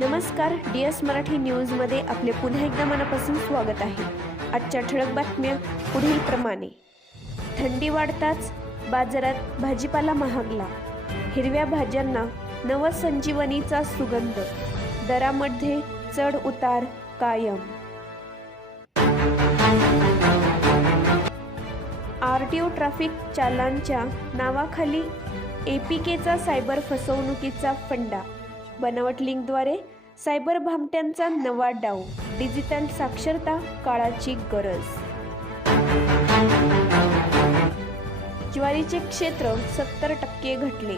नमस्कार D S Marathi न्यूजमध्ये आपले पुन्हा एकदा मनापासून स्वागत आहे. आजच्या ठळक बातम्या पुढील प्रमाणे. थंडी वाढताच बाजारात भाजीपाला महागला. हिरव्या भाज्यांना नवसंजीवनीचा सुगंध. दरामध्ये चढ उतार कायम. आर टी ओ ट्रॅफिक चालांच्या नावाखाली ए पी केचा सायबर फसवणुकीचा फंडा. बनावट लिंकद्वारे सायबर भामट्यांचा नवा डाव डिजिटल साक्षरता काळाची गरज. ज्वारीचे क्षेत्र सत्तर टक्के घटले.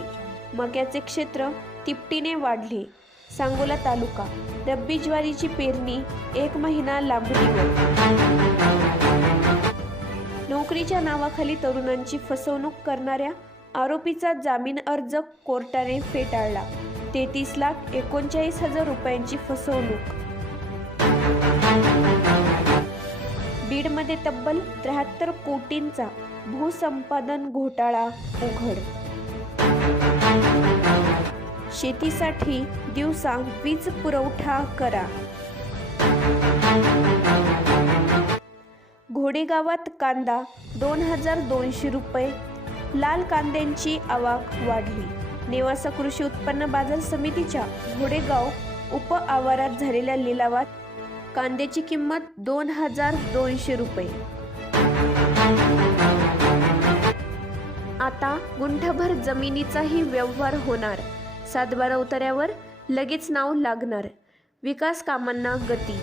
मक्याचे क्षेत्र तिपटीने वाढले. सांगोला तालुका रब्बी ज्वारीची पेरणी एक महिना लांबणीवर. नोकरीच्या नावाखाली तरुणांची फसवणूक करणाऱ्या आरोपीचा जामीन अर्ज कोर्टाने फेटाळला. तेहतीस लाख एकोणचाळीस हजार रुपयांची फसवणूक. बीडमध्ये तब्बल त्र्याहत्तर कोटींचा भूसंपादन घोटाळा उघड. शेतीसाठी दिवसा वीज पुरवठा करा. घोडेगावात कांदा दोन हजार दोनशे रुपये. लाल कांद्यांची आवक वाढली. नेवासा कृषी उत्पन्न बाजार समितीच्या घोडेगाव उप आवारात झालेल्या लिलावात कांद्याची किंमत दोन हजार दोनशे रुपये. आता गुंठभर जमिनीचाही व्यवहार होणार. सातबारा उतार्यावर लगेच नाव लागणार. विकास कामांना गती.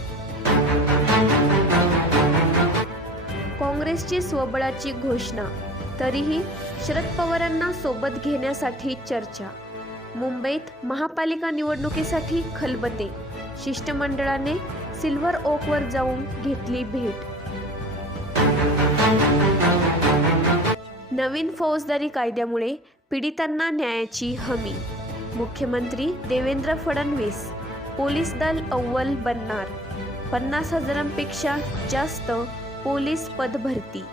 काँग्रेसची स्वबळाची घोषणा. तरीही शरद पवारांना सोबत घेण्यासाठी चर्चा. मुंबईत महापालिका निवडणुकीसाठी खलबते. शिष्टमंडळाने सिल्व्हर ओकवर जाऊन घेतली भेट. नवीन फौजदारी कायद्यामुळे पीडितांना न्यायाची हमी. मुख्यमंत्री देवेंद्र फडणवीस पोलीस दल अव्वल बनणार. पन्नास हजारांपेक्षा जास्त पोलीस पदभरती.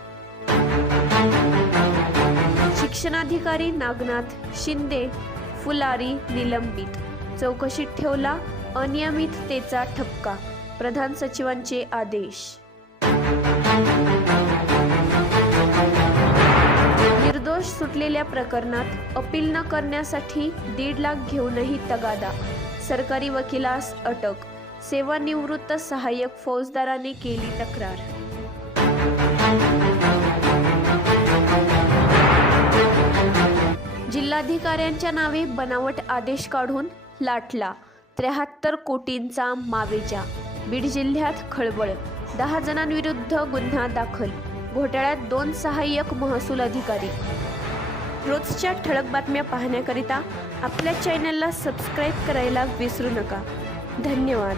शिक्षणाधिकारी नागनाथ शिंदे फुलारी निलंबित चौकशीत ठेवला अनियमिततेचा ठपका प्रधान सचिवांचे आदेश. निर्दोष सुटलेल्या प्रकरणात अपील न करण्यासाठी दीड लाख घेऊनही तगादा. सरकारी वकिलास अटक. सेवानिवृत्त सहाय्यक फौजदाराने केली तक्रार. अधिकाऱ्यांच्या नावे बनावट आदेश काढून लाटला. त्र्याहत्तर कोटींचा मावेजा. बीड जिल्ह्यात खळबळ. दहा जणांविरुद्ध गुन्हा दाखल. घोटाळ्यात दोन सहाय्यक महसूल अधिकारी. रोजच्या ठळक बातम्या पाहण्याकरिता आपल्या चॅनलला सबस्क्राईब करायला विसरू नका. धन्यवाद.